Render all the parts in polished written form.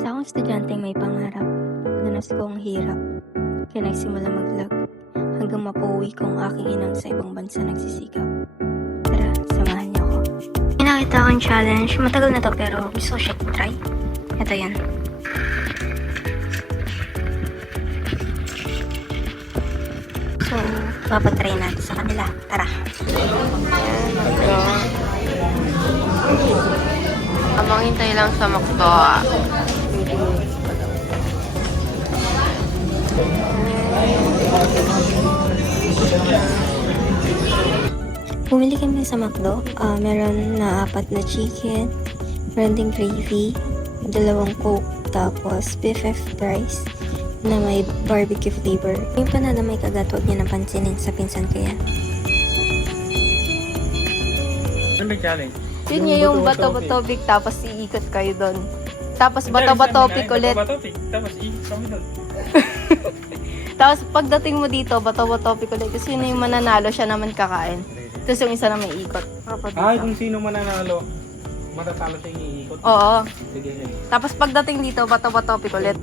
Isa akong estudyanteng may pangarap. Danas ko ang hirap. Kaya nagsimula mag-vlog. Hanggang mapauwi ko ang aking inang sa ibang bansa nagsisikap. Tara, samahan niyo ako. May nakita akong challenge. Matagal na to pero gusto ko siya try. Ito yan. So, papatry natin sa kanila. Tara. Amang hintay lang sa McDo. Bumili kami sa McDo. Meron na 4 na chicken, meron ding gravy, 2 coke, tapos beef fries na may barbecue flavor. Yung panada may kagat, huwag niya nang pansinin sa pinsan ko yan. Ano may challenge? Yun yung bato-batobik tapos iikot kayo doon. Tapos bato-batobik ulit. Bato-batobik, tapos iikot kami doon. Tapos pagdating mo dito, bato-batobik ulit. Kasi yun yung mananalo, siya naman kakain. Tapos yung isa na may ikot. Ay, kung sino mananalo, matatalo siya yung iikot. Oo. Sige, sige. Tapos pagdating dito, bato-batobik ulit.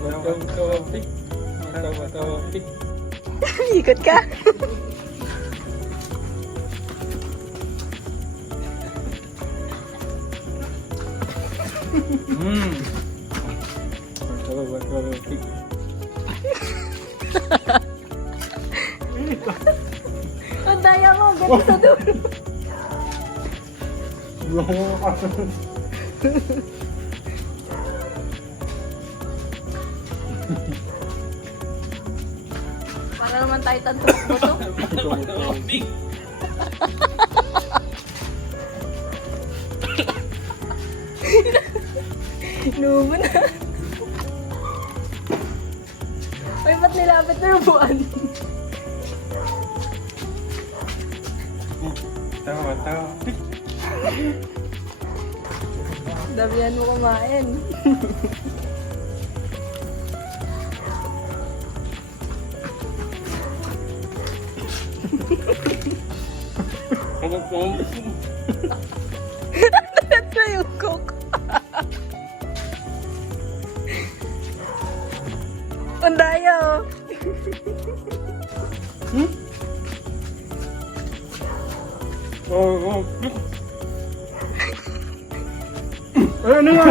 Bato-batobik. Bato-batobik. Ikot ka. Bato-batobik. Ang daya mo, ganito sa dulo. Para naman tayo tantumak mo to. Bato-batobik. Lumo na. Ay, ba't nilapit na yung buwan? Bato-batobik. Damihan mo kumain. Nalat na yung cook. Ang daya oh. Ano nga?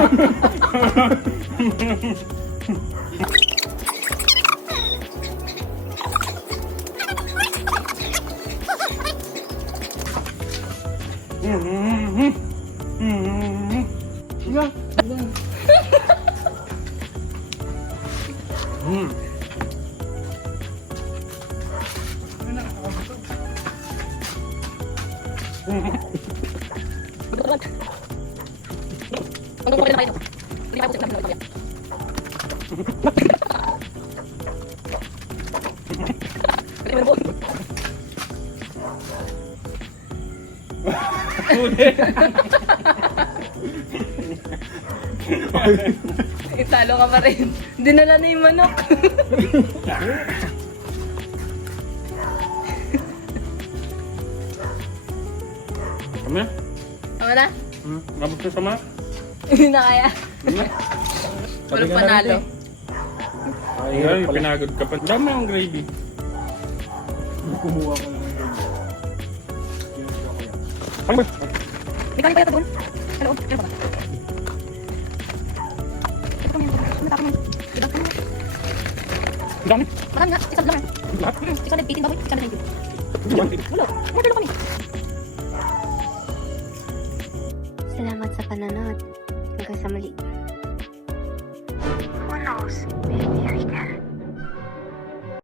Italo ka pa rin. Dinala na yung manok. Kami? Tama na? Mabot na sama? Hindi na kaya. Walang panalo. Ay, pinagod ka pa. Dami ang gravy. Kumuha ko lang ng gravy. Ano ba? May kanin pa yata doon. Sa loob. Kaya ba? Ito kami. Matapin mo. Diba? Ang dami. Marami nga. 600 lang. Lahat? 618 ba boy? 690. Diba? Wala. Marami kami. Salamat sa panonood. Hanggang sa muli. Who knows?